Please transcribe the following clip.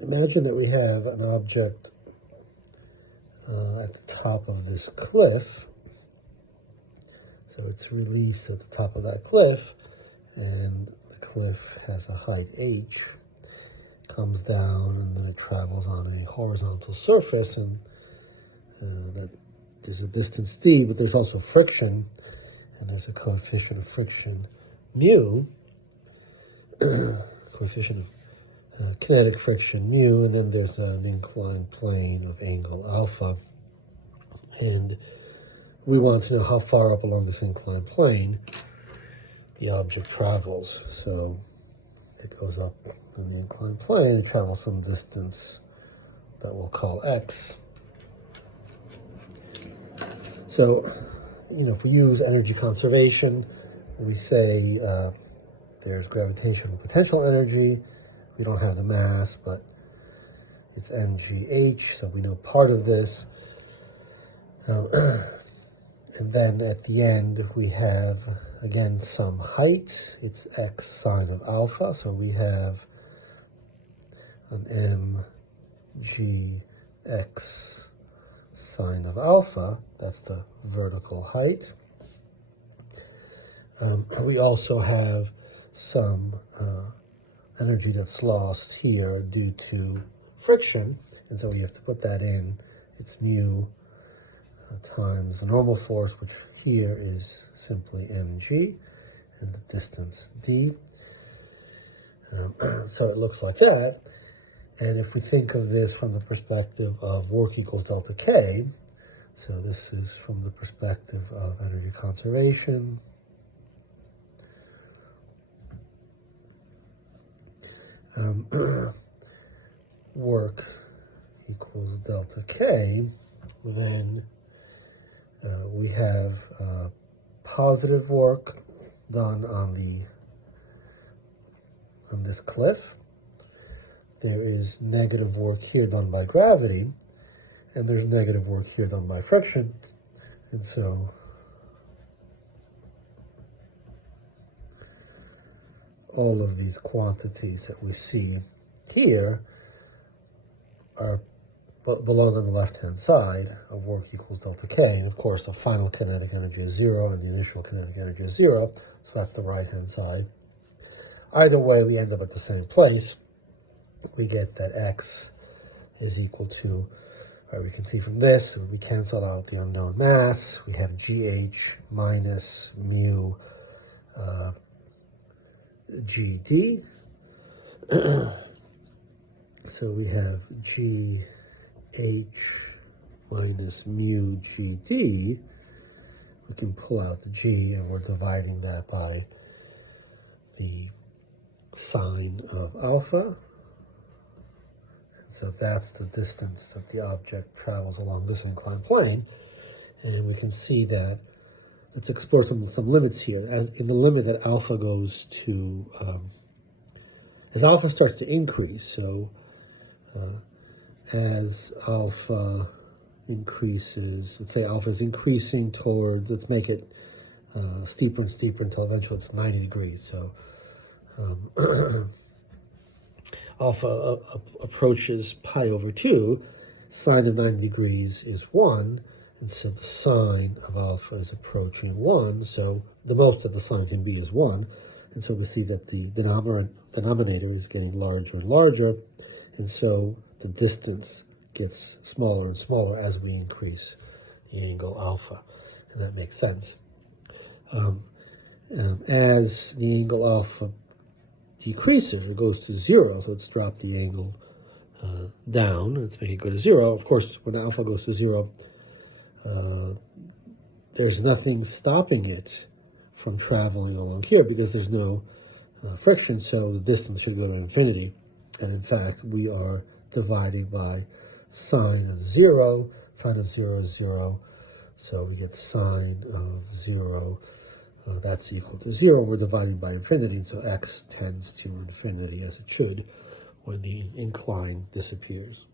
imagine that we have an object at the top of this cliff. So it's released at the top of that cliff, and the cliff has a height h, comes down, and then it travels on a horizontal surface, and that there's a distance d, but there's also friction, and there's a coefficient of friction mu, coefficient of kinetic friction mu, and then there's an inclined plane of angle alpha. And we want to know how far up along this inclined plane the object travels. So it goes up in the inclined plane, it travels some distance that we'll call x. So, if we use energy conservation, we say there's gravitational potential energy. We don't have the mass, but it's mgh, so we know part of this. And then at the end, we have, again, some height. It's x sine of alpha, so we have an mgx sine of alpha. That's the vertical height. We also have some energy that's lost here due to friction, and so we have to put that in. It's mu times the normal force, which here is simply mg, and the distance d. So it looks like that. And if we think of this from the perspective of work equals delta K, so this is from the perspective of energy conservation. Work equals delta K, then we have positive work done on this cliff. There is negative work here done by gravity, and there's negative work here done by friction. And so all of these quantities that we see here belong on the left-hand side of work equals delta K. And of course, the final kinetic energy is 0, and the initial kinetic energy is 0, so that's the right-hand side. Either way, we end up at the same place. We get that x is equal to, we can see from this, we cancel out the unknown mass. We have gh minus mu gd. So we have gh minus mu gd. We can pull out the g, and we're dividing that by the sine of alpha. So that's the distance that the object travels along this inclined plane. And we can see that, let's explore some limits here. As in the limit that alpha goes to, as alpha starts to increase, so as alpha increases, let's say alpha is increasing toward, let's make it steeper and steeper until eventually it's 90 degrees. So alpha approaches pi over 2, sine of 90 degrees is 1, and so the sine of alpha is approaching 1, so the most that the sine can be is 1, and so we see that the denominator is getting larger and larger, and so the distance gets smaller and smaller as we increase the angle alpha, and that makes sense. As the angle alpha decreases, it goes to 0, so it's dropped the angle down. Let's make it go to 0. Of course, when alpha goes to 0, there's nothing stopping it from traveling along here because there's no friction, so the distance should go to infinity. And in fact, we are dividing by sine of 0. Sine of 0 is 0, so we get sine of 0. That's equal to 0. We're dividing by infinity, so x tends to infinity, as it should, when the incline disappears.